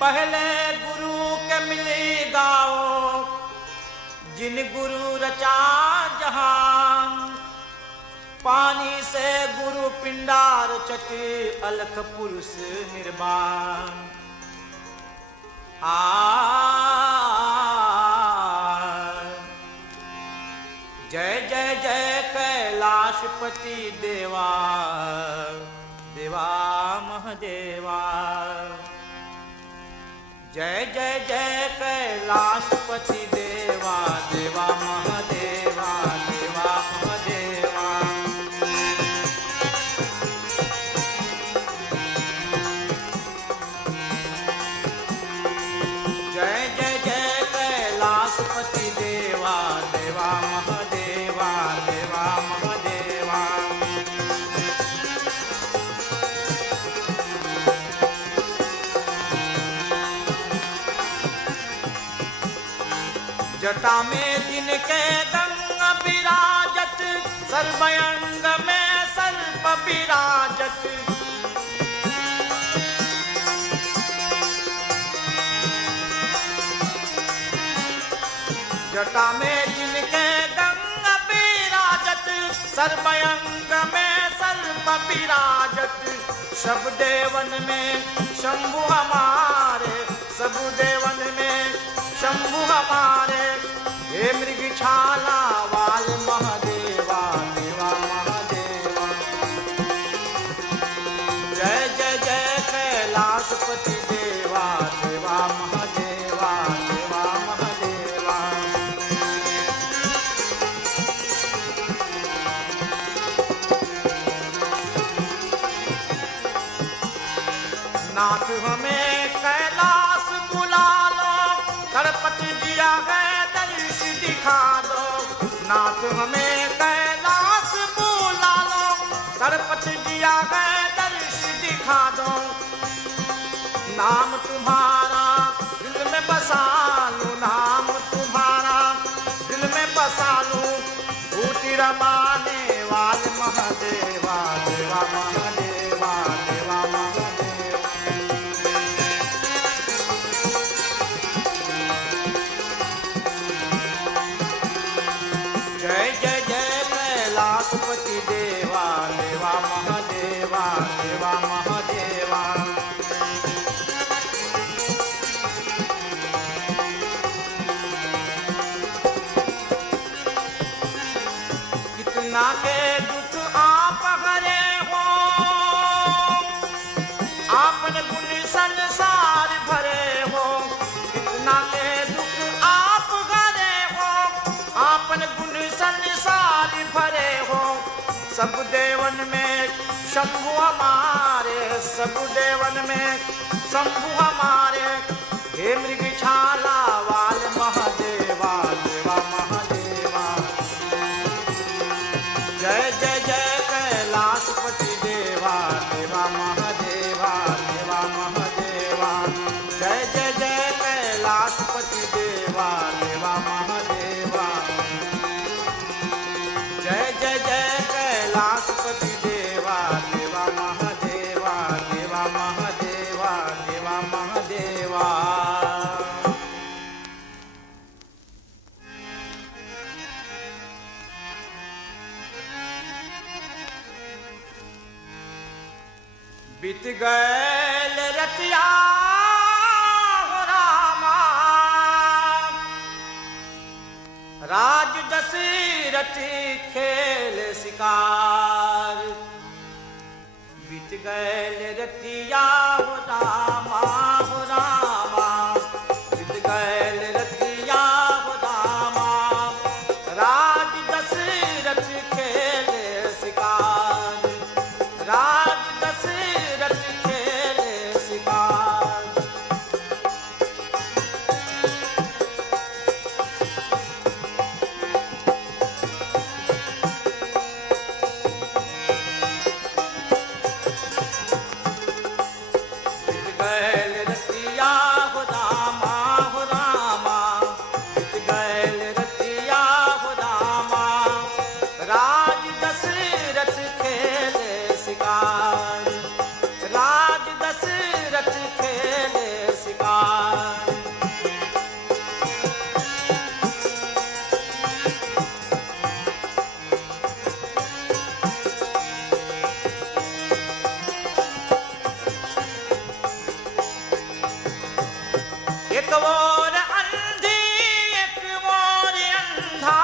पहले गुरु के मिली गाओ, जिन गुरु रचा जहान। पानी से गुरु पिंडार चटे, अलख पुरुष निर्वाण। जय जय जय कैलाशपति देवा, देवा महदेवा। जय जय जय कैलाशपति देवा, देवा महदेवा, देवा महदेवा। जय जय जय कैलाशपति देवा, देवा महदेवा, देवा महदेवा। जटा में दिन के गंग विराजत, सर्वयंग में सर्प विराजत। जटा में दिन के गंग विराजत, सर्वयंग में सर्प विराजत। सब देवन में शंभु हमारे, सब देवन में शंभु हमारे। हे मृग छाला वाल महदेवा, देवा महदेवा। जय जय जय कैलाशपति देवा, देवा महदेवा, देवा महदेवा। नाथ हमें कैलाश बुला लो, गणपत जिया गए दर्श दिखा दो। नाथ हमें कैलाश बुला लो, गणपत जिया गए दर्श दिखा दो। नाम तुम्हारा दिल में बसा लूं, नाम तुम्हारा दिल में बसा लूं। भूति रमाने वाले महदेवा, देवा महदेवा, देवा महदेवा। जय जय जय कैलाशपति देवा, देवा महदेवा, देवा महदेवा। कितना के दुख आप हरे हो, आपने गुण संसार भरे हो। कितना के दुख आप हरे हो, आपने गुण संसार भरे हो। सब देवन में शंभु हमारे, सब देवन में शंभु हमारे। हे मृग छाला वाल महदेवा, देवा महदेवा। जय जय जय कैलाशपति देवा, देवा महदेवा, देवा महदेवा। जय जय जय कैलाशपति देवा, देवा महदेवा। जय जय जय कैलाशपति देवा, देवा महदेवा, देवा महदेवा, देवा महदेवा। बीत गए रतिया हो रामा, राज दशरथ खेल शिकार। बीत गए रतिया हो रामा, हो रामा। बीत गए रतिया हो रामा, राज दशरथ खेल शिकार। राज दशरथ खेल शिकार। एक और अंधी एक और अंधा,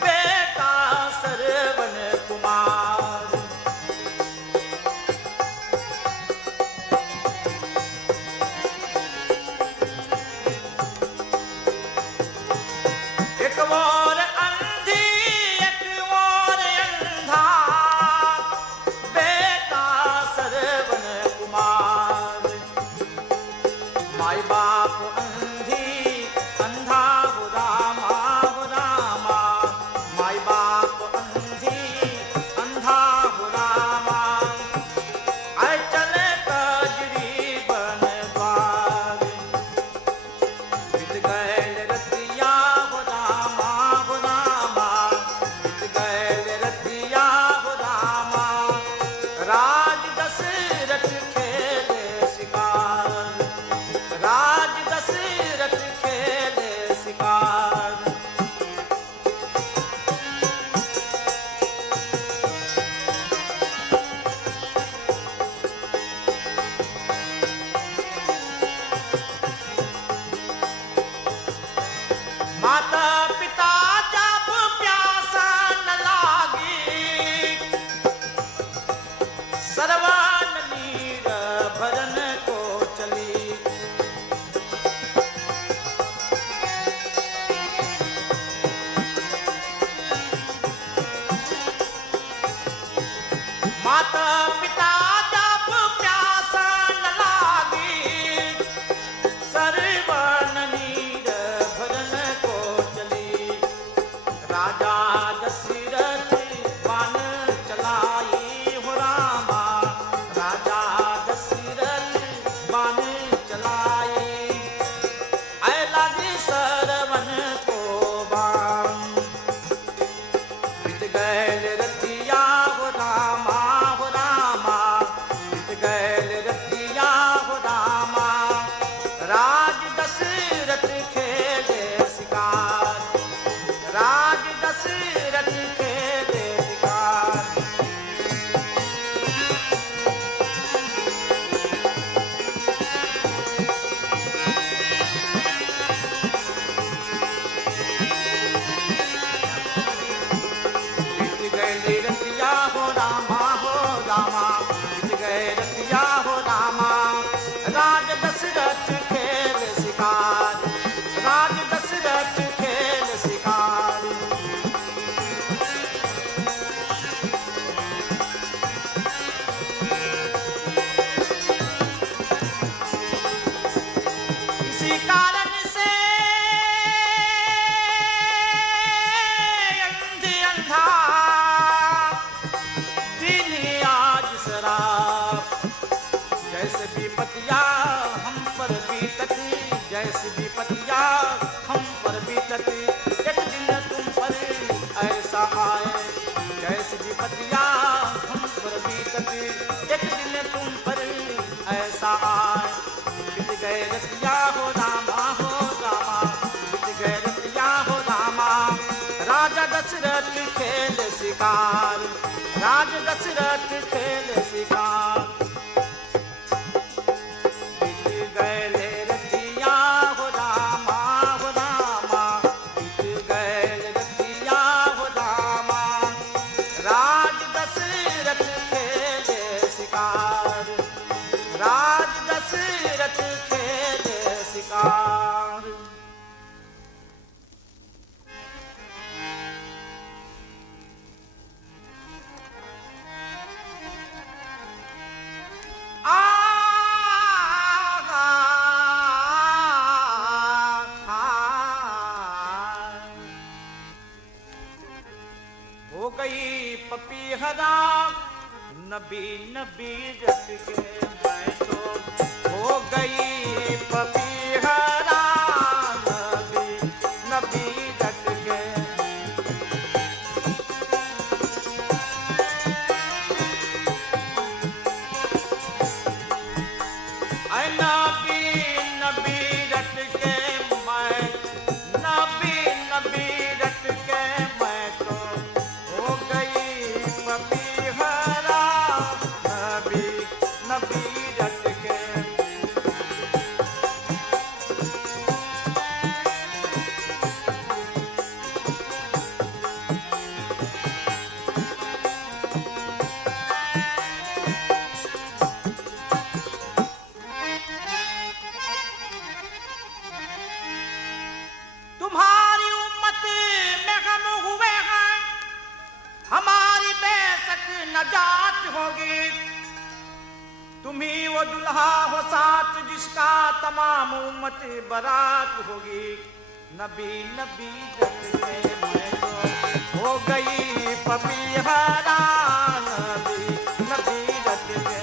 बेटा सरवन कुमार। एक और अंधी एक और अंधा, बेटा सरवन कुमार। माई बाप अंधी अंधा हो रामा, हो रामा। माई बाप अंधी अंधा हो रामा। आए चले कजरी बन द्वार, बीत गए रतिया हो रामा, हो रामा। बीत गए रतिया हो रामा। राज दशरथ खेले शिकार, राज दशरथ खेले शिकार। माता पिता जब प्यासा न लागी, सरवन नीर भरन को चली। माता पिता जब प्यासा न लागी, सरवन नीर भरन को चली। राजा दशरथ बाण चलाई हो रामा, राजा दशरथ बाण चलाई। ऐ लागी सरवन को बाण, बीत गए रतिया हो रामा, हो रामा। बीत गए रतिया हो रामा। राज दशरथ खेले शिकार, राज दशरथ खेले शिकार। बीत गए रतिया हो रामा, हो रामा। बीत गए रतिया हो रामा। राज दशरथ खेल शिकार, राज दशरथ खेल शिकार। इसी कारण से अंधी अंधा दीनी आज शराब। जैसे विपतिया हम पर बीतती, जैसे विपतिया हम पर बीतती। एक दिन तुम पर ऐसा आए, जैसे विपतिया हम पर बीतती। एक दिन तुम पर ऐसा आए। बीत गए रतिया हो रामा, हो रामा। बीत गए रतिया हो रामा। राजा दशरथ खेल शिकार, राज दशरथ खेल शिकार। बीत गए रतिया हो रामा, हो रामा। बीत गए रतिया हो रामा। राज दशरथ खेले शिकार, राज दशरथ खेले शिकार। हो गई पपीहरा नबी नबी रट के मैं तो हो गई पपीहरा नबी नबी रट के। ऐ नबी नबी रट के मैं, नबी नबी रट के मैं तो हो गई पपीहरा नबी नबी ही वो दुल्हा हो साथ जिसका तमाम उम्मत बारात होगी। नबी नबी रटके मैं तो हो गई पपीहरा, नबी नबी रटके।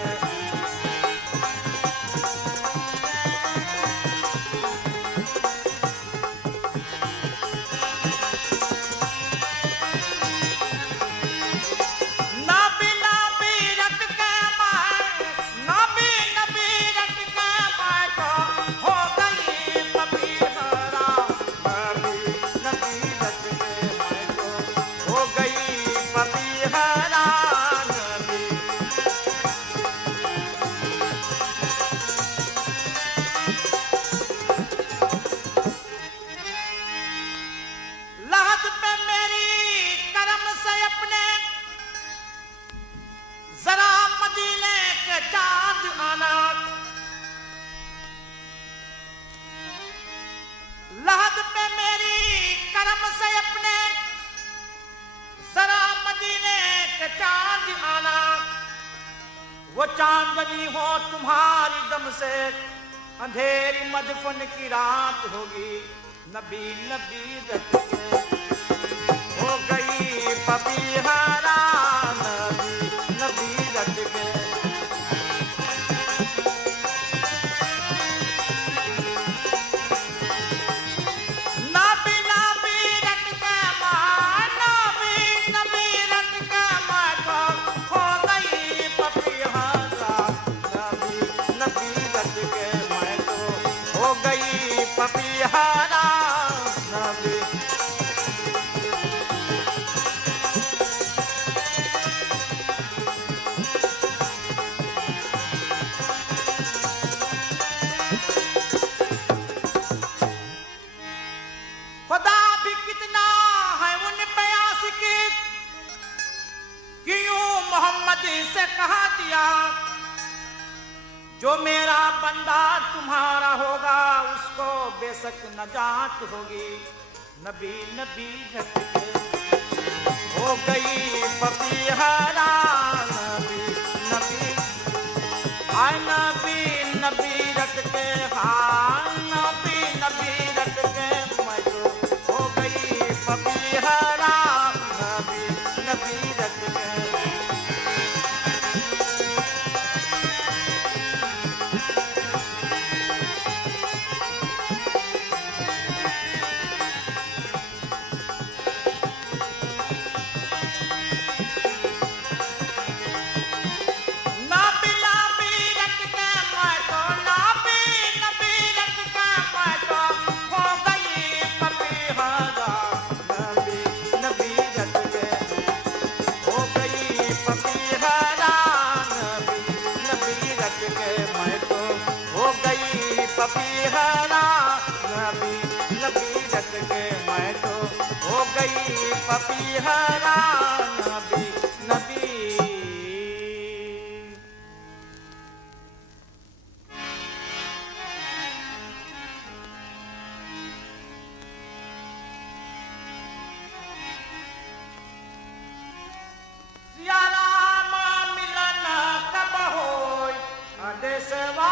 वो चांदनी हो तुम्हारी दम से, अंधेरी मदफन की रात होगी। नबी नबी रटके हो गई पपीहरा, नबी नबी रटके। पपीहरा नबी। खुदा भी कितना है उन पे आशिकी कि यूं मोहम्मद से कहा दिया, जो मेरा बंदा तुम्हारा होगा उसको बेशक नजात होगी। नबी नबी रटके हो गई पपीहरा, नबी नबी हाय नबी नबी रटके, हाय नबी नबी रटके मैं तो हो गई पपीहरा, नबी नबी रटके। पपीहरा नबी नबी रटके मैं तो हो गई पपीहरा, नबी नबी। सिया राम मिलन कब होय, देशवा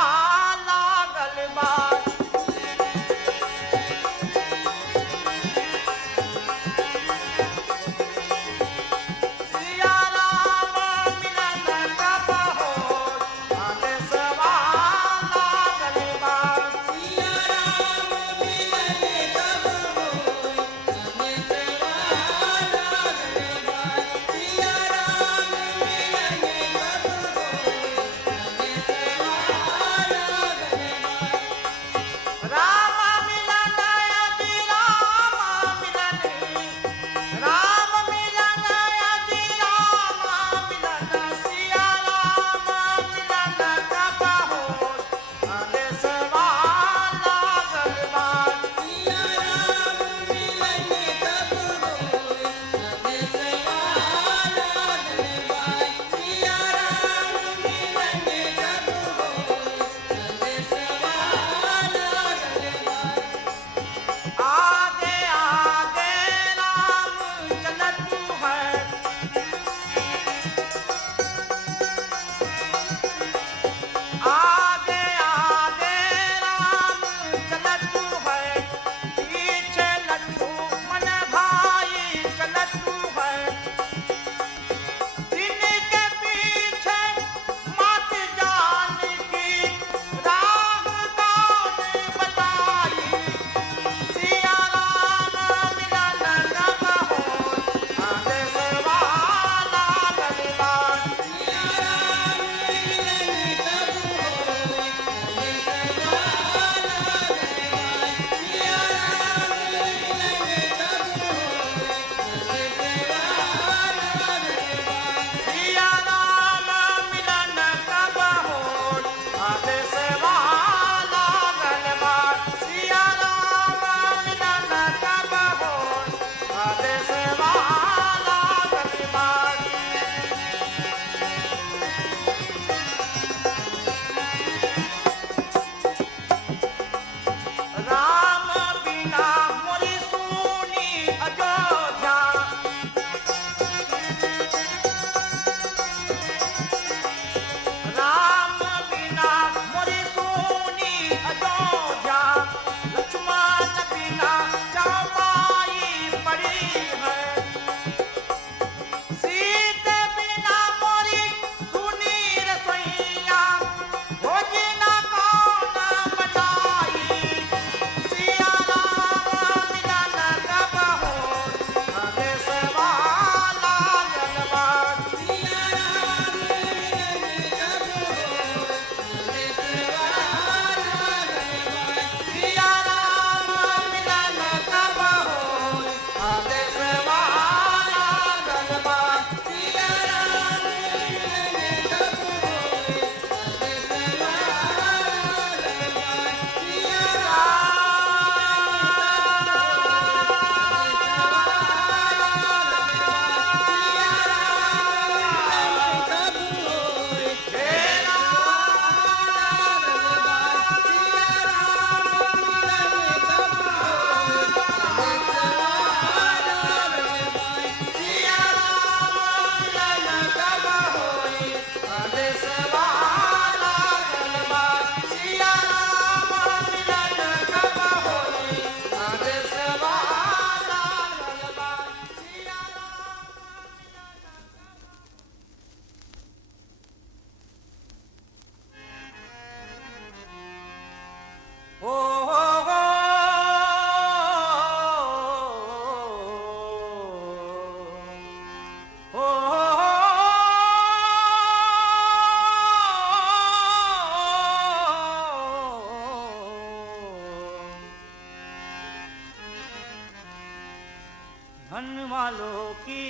धन वालों की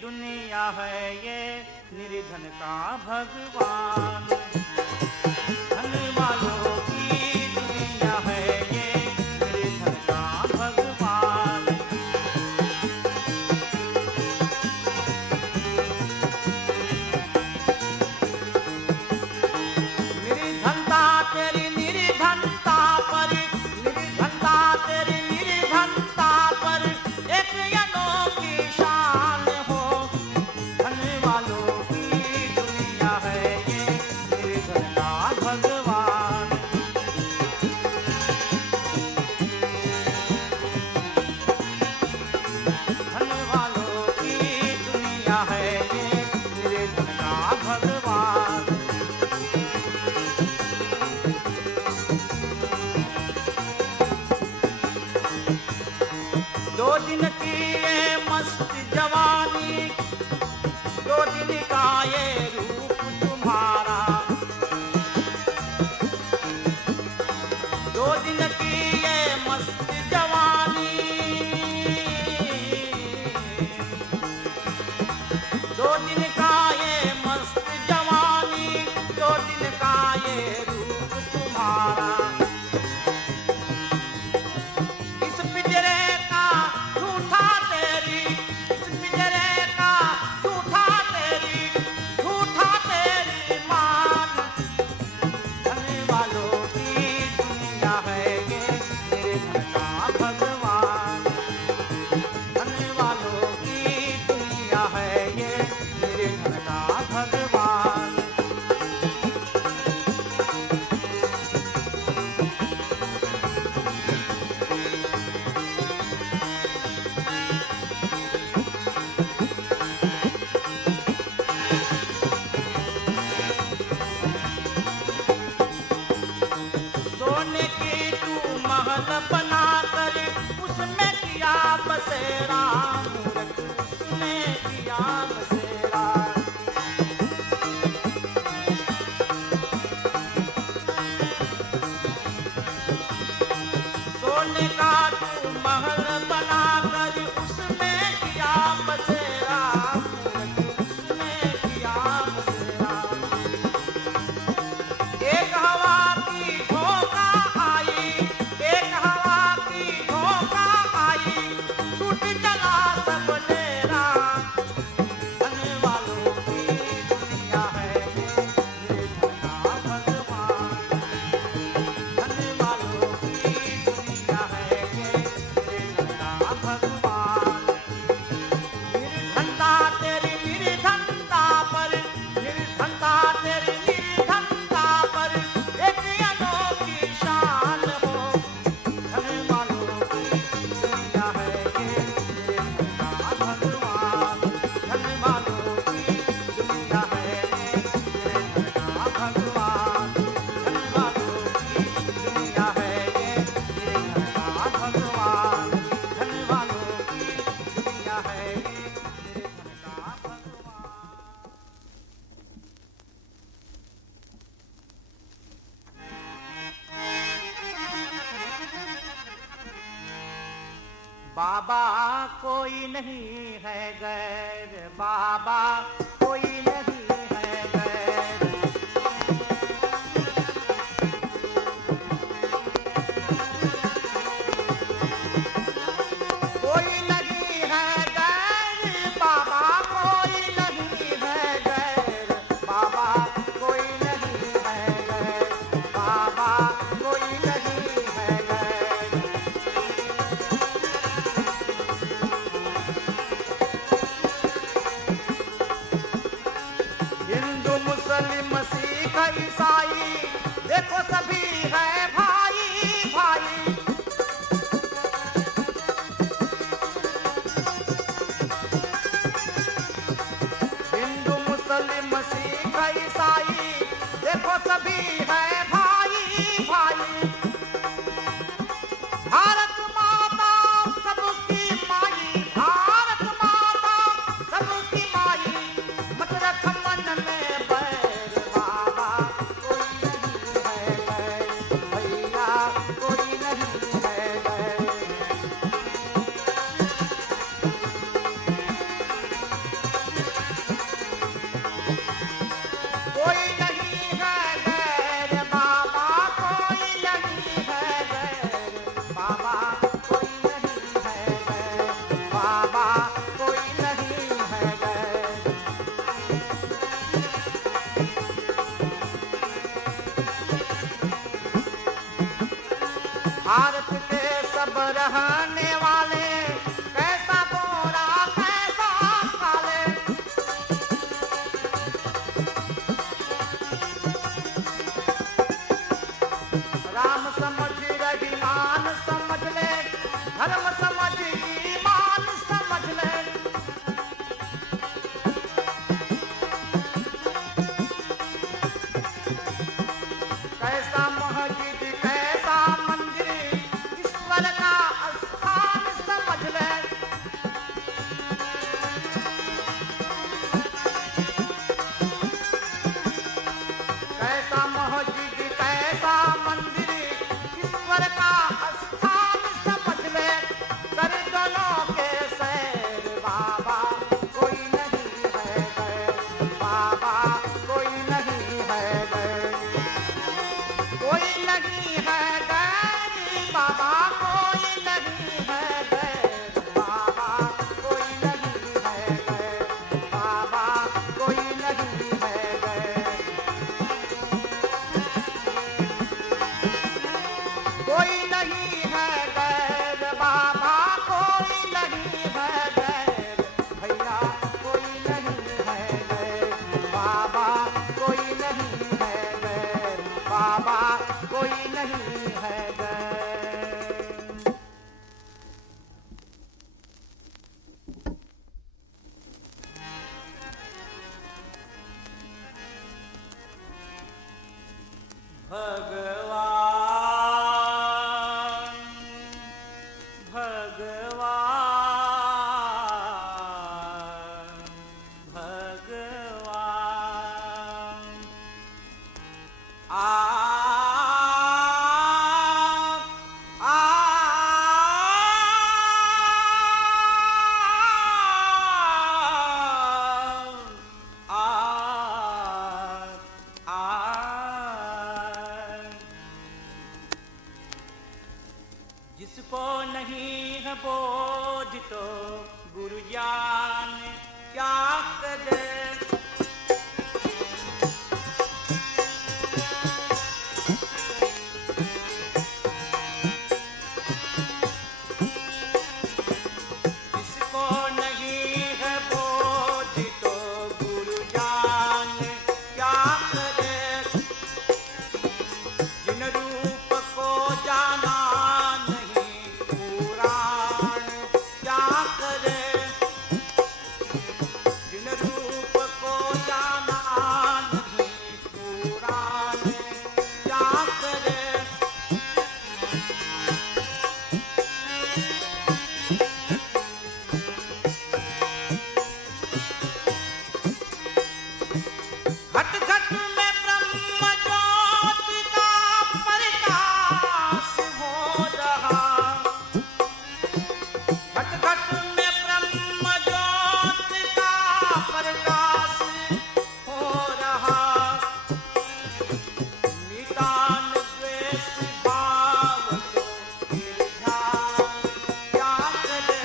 दुनिया है ये, निर्धन का भगवान। धन वालों की दुनिया है ये, निर्धन का भगवान। निर्धनता तेरी निर्धनता पर, निर्धनता तेरी निर्धनता पर एक अनोखी शान हो। धन वालों की दुनिया है ये, निर्धन का भगवान। धन वालों की दुनिया है ये, निर्धन का भगवान। दो दिन की ये मस्त जवानी, दो दिन का ये रूप तुम्हारा। दो दिन की ये मस्त जवानी, दो दिन का ये मस्त जवानी, दो दिन का ये रूप तुम्हारा। इस पिंजरे का झूठा तेरी, इस पिंजरे का झूठा तेरी, झूठा तेरी मान। धन वालों की दुनिया है ये, निर्धन का भगवान। धन वालों की दुनिया है ये, निर्धन का भगवान। सोने की तू महल बनाकर उसमें किया बसेरा, मूर्ख उसमें किया बसेरा। सोने का तू महल बनाकर उसमें किया बसेरा, मूर्ख उसमें किया बसेरा। एक हवा की झोंका आई, एक हवा की झोंका आई, टूट चला सब नेरा। धन वालों की दुनिया है ये, निर्धन का भगवान। धन वालों की दुनिया है ये, निर्धन का भगवान। निर्धनता तेरी निर्धनता पर, निर्धनता तेरी निर्धनता पर एक अनोखी शान हो। धन वालों की दुनिया है ये, निर्धन का भगवान। धन वालों की दुनिया है ये, निर्धन का भगवान। धन वालों की दुनिया है ये, निर्धन का भगवान। धन वालों की दुनिया है ये, निर्धन का भगवान। बाबा कोई नहीं है गैर, बाबा कोई नहीं है गैर। कोई नहीं है गैर, बाबा कोई नहीं है गैर। बाबा कोई नहीं है गैर, बाबा कोई नहीं है गैर। भारत के सब रहने वाले कैसा गोरा कैसा काले। राम समझ रहीमान समझ ले, धर्म समझ ईमान समझ ले। कैसा मस्जिद कैसा मंदिर ईश्वर का स्थान समझ ले। कैसा मस्जिद कैसा मंदिर ईश्वर का स्थान समझ ले। कर दोनों के सैर बाबा कोई नहीं है गैर, बाबा कोई नहीं है गैर, कोई नहीं है गैर, बाबा कोई नहीं है गैर, बाबा कोई नहीं है गैर, बाबा कोई नहीं है गैर। कोई नहीं है गैर, बाबा कोई नहीं है गैर, भैया कोई नहीं है गैर, बाबा कोई नहीं है गैर, बाबा कोई नहीं है गैर। भगवान भगवान भगवान आ आ जिसको नहीं है बोझ तो गुरु ज्ञान क्या करे। जिसको नहीं है बोझ तो गुरु ज्ञान क्या करे। जिन रूप को जाना नहीं पुराण क्या करे। जिन रूप को जाना नहीं पुराण क्या करे। घट घट में ब्रह्म ज्योति का प्रकाश हो रहा। घट घट में ब्रह्म ज्योति का प्रकाश हो रहा। निदान द्वेष भाव को फिर ध्यान क्या करे।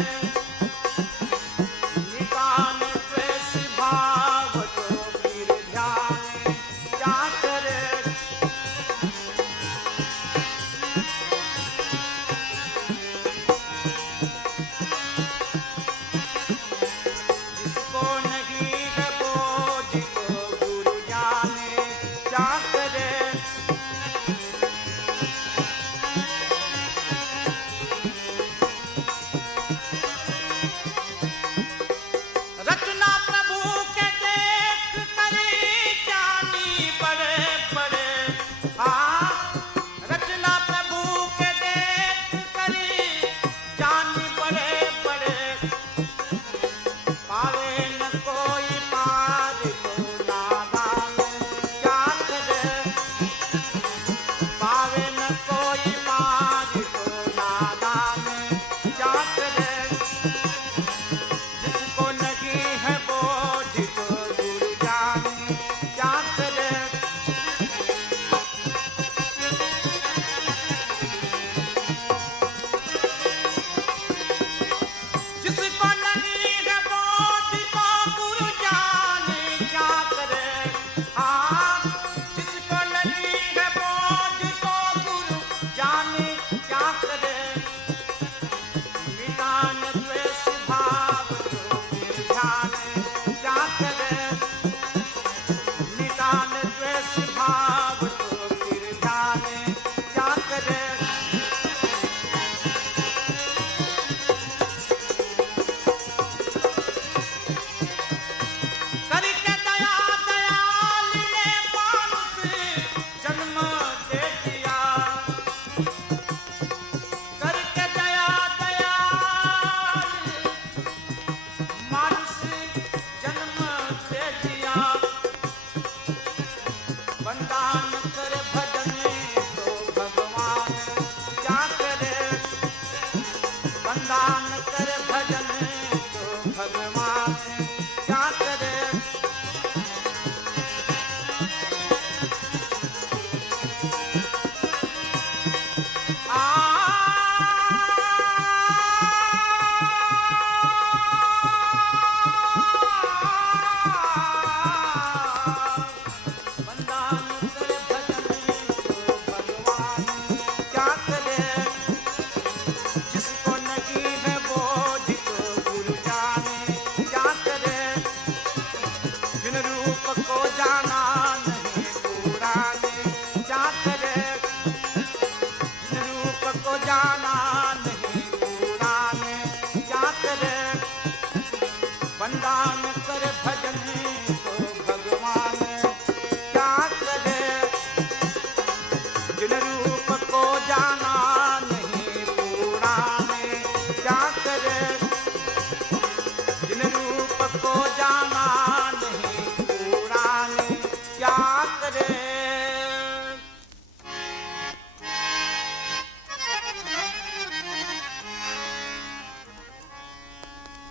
निदान द्वेष भाव को फिर ध्यान क्या करे। जिसको नहीं है बोझ तो गुरु जाने क्या करे। रचना प्रभु के देख करे जानी बड़े बड़े। हाँ रचना प्रभु के देख करे जानी बड़े बड़े। पावे न कोई पार तो नादान क्या करे। पावे न कोई पार तो नादान क्या करे। जिसको नहीं है बोझ तो गुरु जाने क्या करे।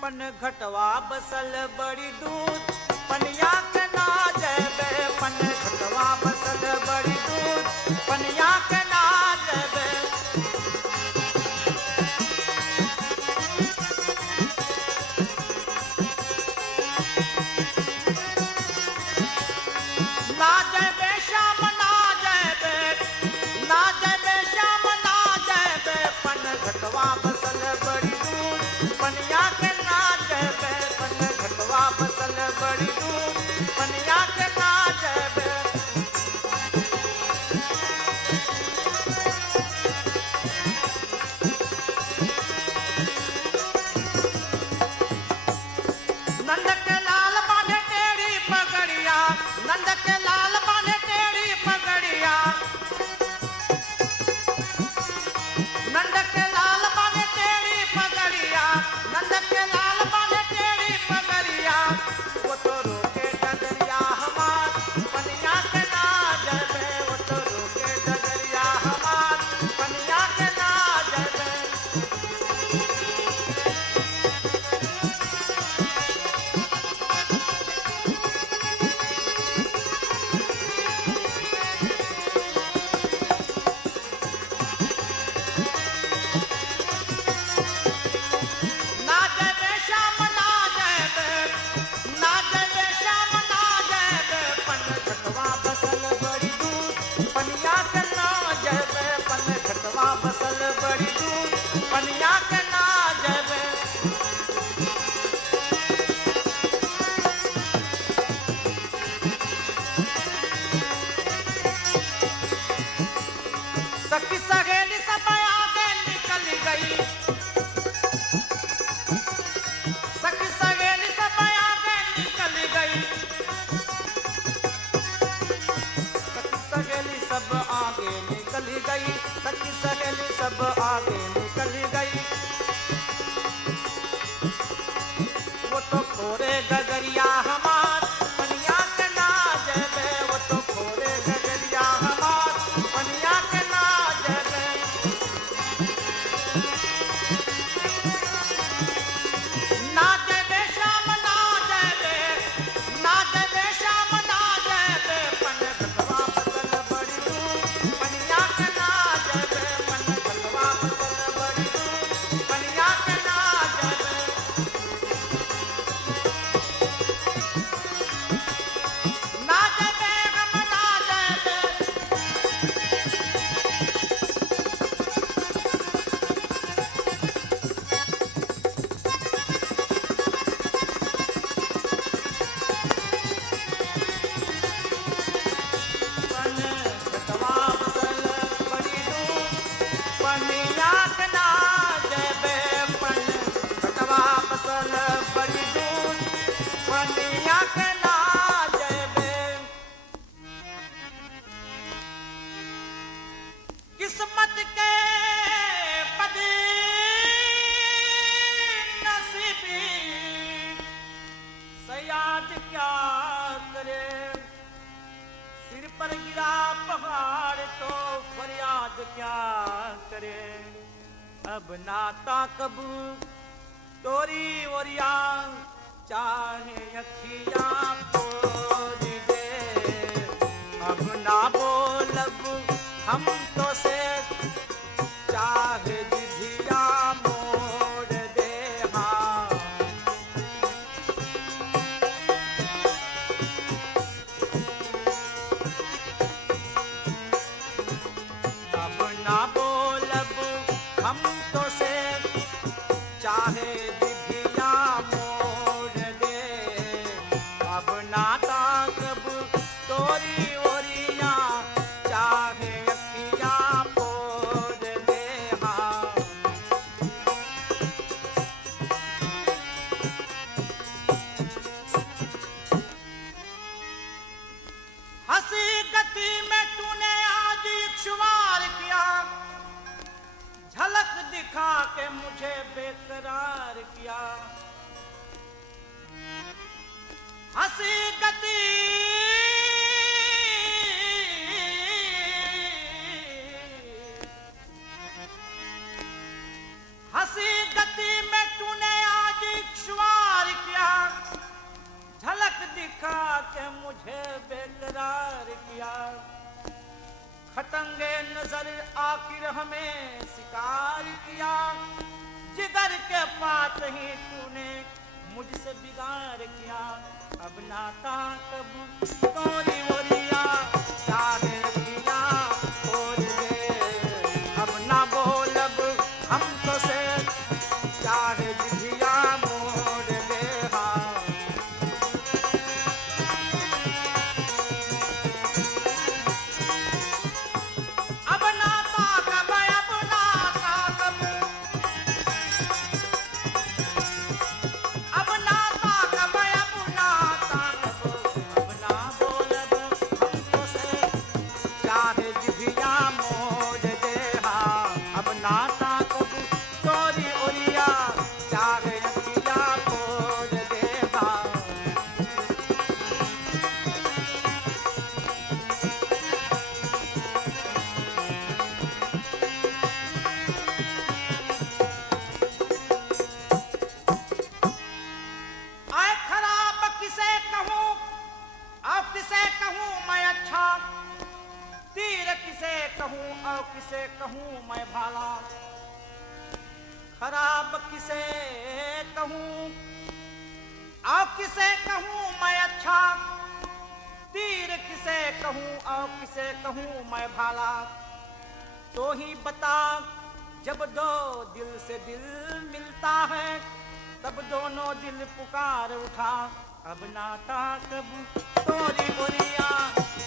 पन घटवा बसल बड़ी दूर पनिया के ना जबे पन घटवा बसल बड़ी दूर पनिया के ना जबे ना जबे श्याम ना जबे ना जबे श्याम ना जबे पन घटवा बसल बड़ी दूर पनिया के ना जबे पन घटवा बसल बड़ी दूर पनिया के ना जबे नंद के लाल बांधे टेढ़ी पगड़िया नंद के लाल बांधे टेढ़ी पगड़िया नंद के लाल बांधे टेढ़ी पगड़िया नंद के लाल बांधे टेढ़ी पगड़िया वो तो रोके डगरिया हमार पनिया के ना जबे वो तो रोके डगरिया हमार पनिया के ना जबे ना जबे श्याम ना जबे ना जबे श्याम ना जबे पन घटवा बसल बड़ी दूर पनिया के ना जबे पन घटवा बसल बड़ी दूर पनिया के ना जबे सखी सहेली सब आगे निकल गई सखी सहेली सब आगे निकल गई सखी सहेली सब आगे निकल गई सखी सहेली सब आगे निकल गई वो तो खोरे गगरिया हमार पनिया के ना जबे वो तो खोरे गगरिया हमार पनिया के ना जबे ना जबे श्याम ना जबे ना जबे श्याम ना जबे पन घटवा बसल बड़ी दूर पनिया के ना जबे पन घटवा बसल बड़ी दूर पनिया के ना जबे ना जबे गम ना जबे पन घटवा बसल बड़ी दूर पनिया के ना जबे पन घटवा बसल बड़ी दूर पनिया के ना जबे किस्मत के पदी नसीबी सयाद क्या करे सिर पर गिरा पहाड़ तो फरियाद क्या करे अब नाता कबू तोरी ओरिया चाहे अखिया तोड़ दे अब ना बोलब हम तो से चाहे जिभिया मोड़ दे हाँ अब ना बोलब हम तो से चाहे जिभिया मोड़ दे अब ना ताकब तोरी ओरिया चाहे अखिया फोड़ दे हाँ हंसी गति में तूने आज इक्ष्वार किया झलक दिखा के मुझे बेकरार किया हंसी गति हंसी गति में तूने आज इक्ष्वार के मुझे बेकरार किया। खतंगे नजर आखिर हमें शिकार किया। जिगर के पात ही तूने मुझसे बिगाड़ किया। अब नाता कब तोरी ओरिया चाहे रखिया छोड़ दे। अब ना बोल अब हम तो से चाहे जिभिया मोड़ दे। हाँ अब नाता कब अब नाता कब अब नाता कब अब नाता कब। अब ना बोल अब हम तो से चाहे जिभिया मोड़ दे। हाँ अब नाता कब तोरी ओरिया चाहे रखिया छोड़ दे। हाँ आए खराब किसे कहूँ और किसे कहूँ मैं अच्छा। तीर किसे कहूँ और किसे कहूँ मैं भाला। खराब किसे कहूँ और किसे कहूँ मैं अच्छा। तीर किसे कहूँ और किसे कहूँ मैं भाला। तो ही बता जब दो दिल से दिल मिलता है तब दोनों दिल पुकार उठा। अब नाता कब तोरी बोरिया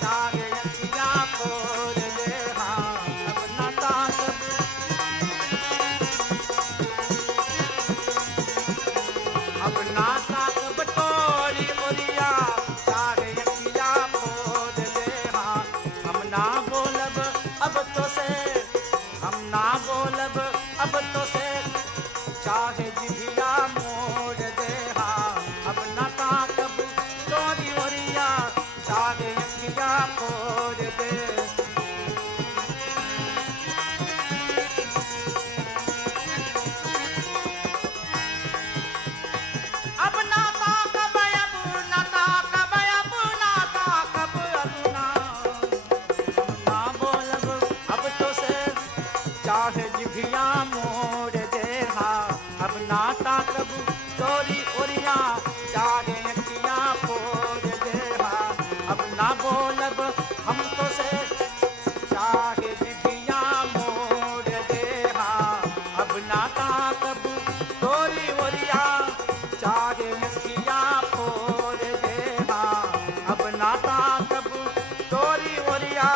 चाहे अखिया खोल दे। हाँ अब नाता कब अब नाता कब तोरी बोरिया चाहे अखिया खोल दे। हाँ हम ना बोलब अब तो से हम ना बोलब अब तो से चाहे जिभिया मोड़ दे। हाँ अब नाता कब तोरी ओरिया चाहे अखिया खोल दे। अब नाता कब अब नाता कब अब नाता कब अब ना बोलब अब तो से चाहे जिभिया मोड़ दे। हाँ अब नाता कब तोरी ओरिया चाहे अखिया फोड़ दे। हाँ अब ना बोलब हम तो से चाहे जिभिया मोड़ दे। हाँ अब नाता कब तोरी ओरिया चाहे अखिया फोड़ दे। हाँ अब नाता कब तोरी ओरिया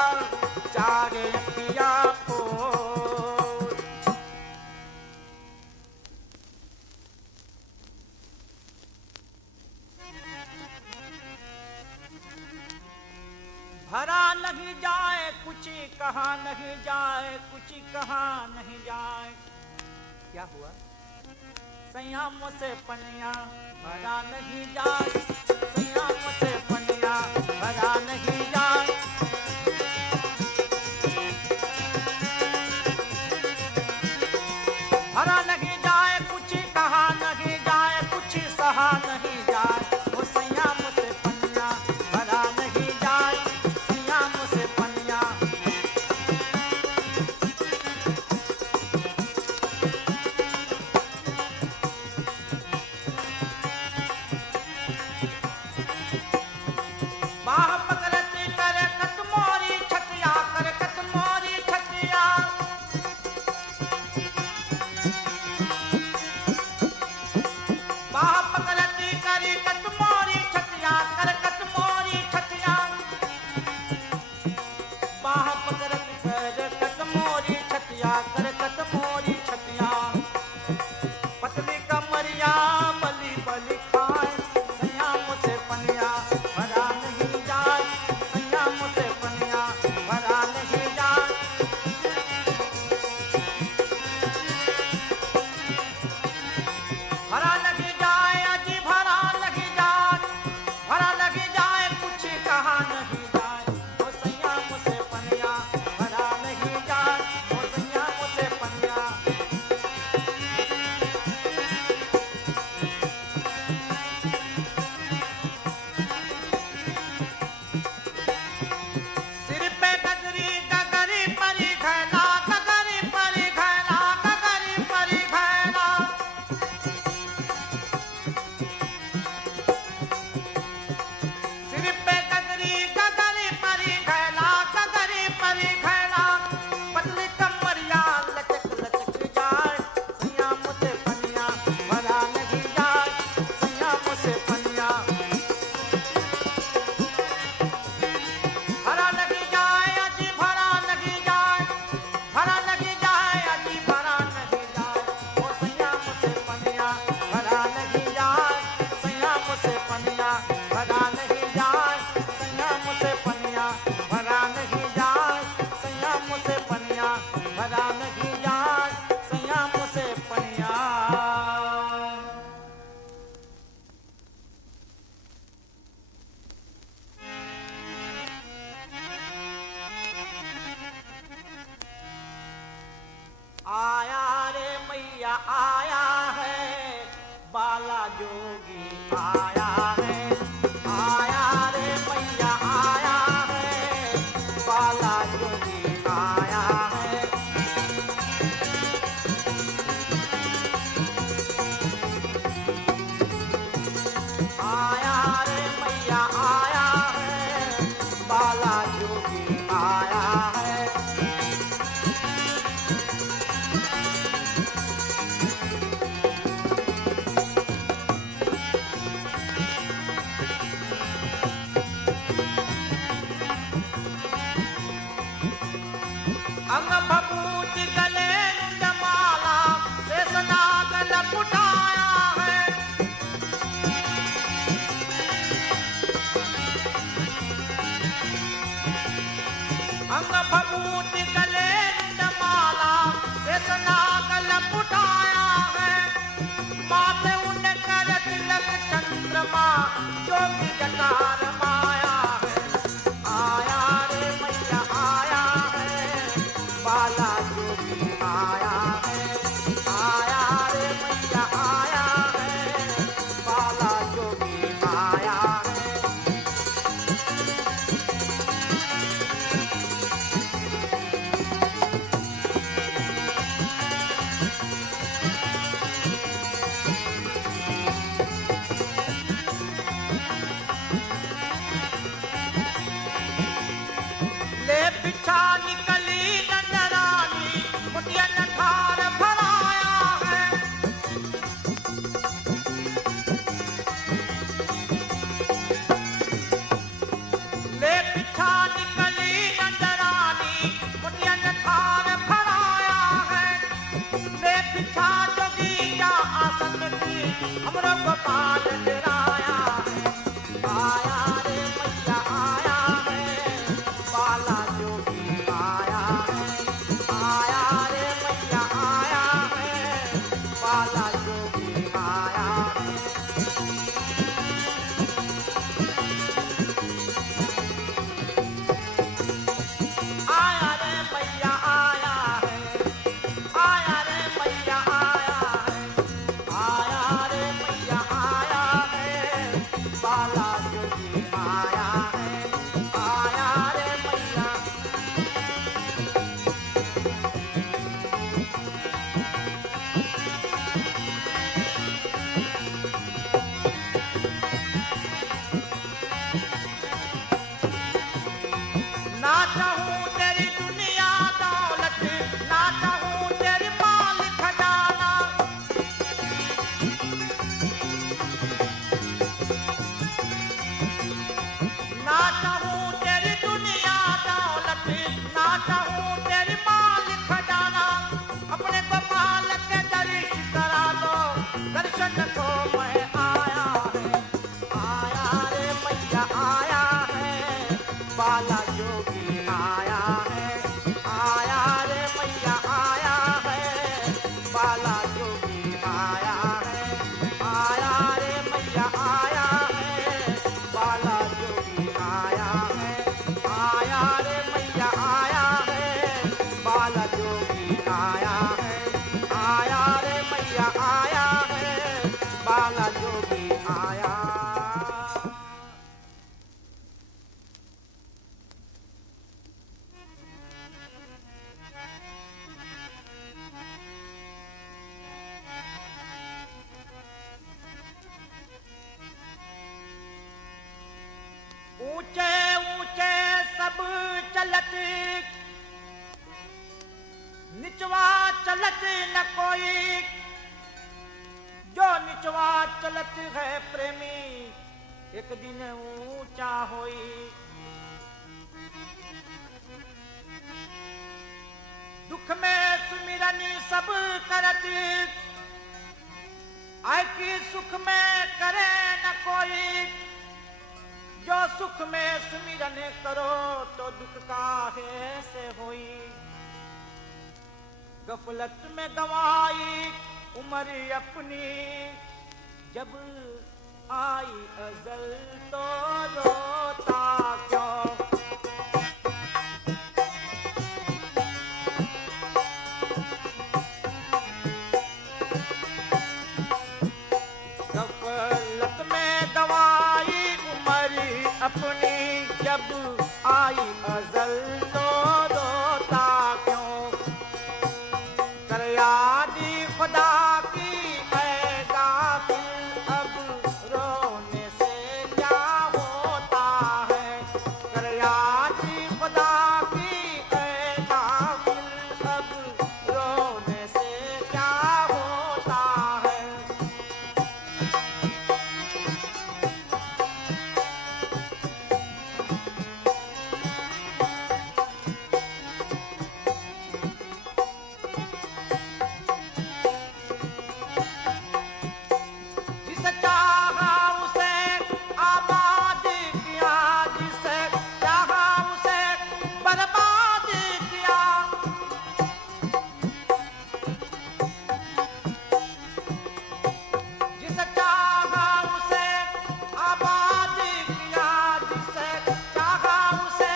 चाहे अखिया फोड़। भरा नहीं जाए कुछ कहा नहीं जाए कुछ कहा नहीं जाए। क्या हुआ संयाम से पनिया भरा नहीं जाए। संयाम से पनिया भरा नहीं जाए। भरा नहीं जाए कुछ कहा नहीं जाए कुछ सहा नहीं जाए। वो संयाम से पनिया भरा नहीं जाए। संयाम से पनिया बाह पकड़ते भरा नहीं जाए सैया मुझसे पनिया। आया रे मैया आया है बाला जोगी आया है, आया रे मैया आया है बाला जोगी आया है। आया रे मैया आया है बाला जोगी आया है। अंग भभूति गले जमाला शेष नाग लपुटाया है। अंग भभूति गले जमाला शेष नाग लपुटाया है। माथे उन कर तिलक चंद्रमा जोगी जटार माया है। आया रे मैया आया है बाला जोगी आया है, आया रे मैया आया है बाला जोगी आया है। ले पिछा निकली नंदरानी मुटियन थार भराया है। ले पिछा निकली नंदरानी मुटियन थार भराया है। ले पिछा जोगी क्या आसन की हमरो गोपाल डराया है। आया रे मैया आया है बाला जोगी आया है, आया रे मैया आया है बाला जोगी आया है। आया रे मैया आया है, आया रे मैया आया है, आया रे मैया आया है बाला जोगी आया है, आया रे मैया। ना चाहूं तेरी दुनिया दौलत, ना चाहूं तेरी माल खजाना। ना चाहूं तेरी दुनिया दौलत, ना चाहूं तेरी माल खजाना। अपने गोपाल के दर्शन करा दो, दर्शन को मैं आया है। आया रे मैया आया है बाला जोगी आया है, आया रे मैया आया है बाला जोगी आया है, आया रे मैया आया है बाला जोगी आया है, आया रे मैया आया है बाला जोगी आया है, आया रे मैया आया है बाला जोगी आया। ऊंचे ऊंचे सब चलत, निचवा चलत न कोई। जो निचवा चलत है प्रेमी एक दिन ऊंचा होई। दुख में सुमिरन सब करत, आय की सुख में करे न कोई। जो सुख में सुमिरन करो तो दुख काहे से होई। गफलत में गवाई उम्र अपनी, जब आई अजल तो रोता क्यों। गफलत में गवाई उम्र अपनी, जब आई अजल तो रोता क्यों। कर यादी खुदा की ऐ गाफिल, अब रोने से क्या होता है। कर यादी खुदा की ऐ गाफिल, अब रोने से क्या होता है। जिसे चाहा उसे आबाद किया, जिसे चाहा उसे बर्बाद किया। जिसे चाहा उसे आबाद किया, जिसे चाहा उसे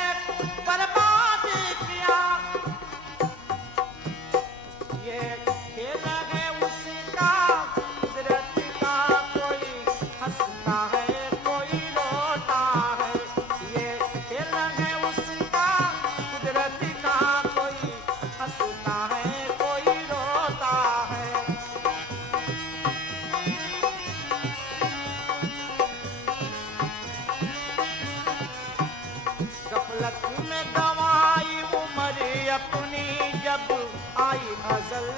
बर्बाद किया। ये खेल है उसका, कुदरत का, कोई हंसता है कोई रोता है। ये खेल है उसका, कुदरत का, कोई हंसता है कोई रोता है। गफलत में गवाई उम्र अपनी, जब आई अजल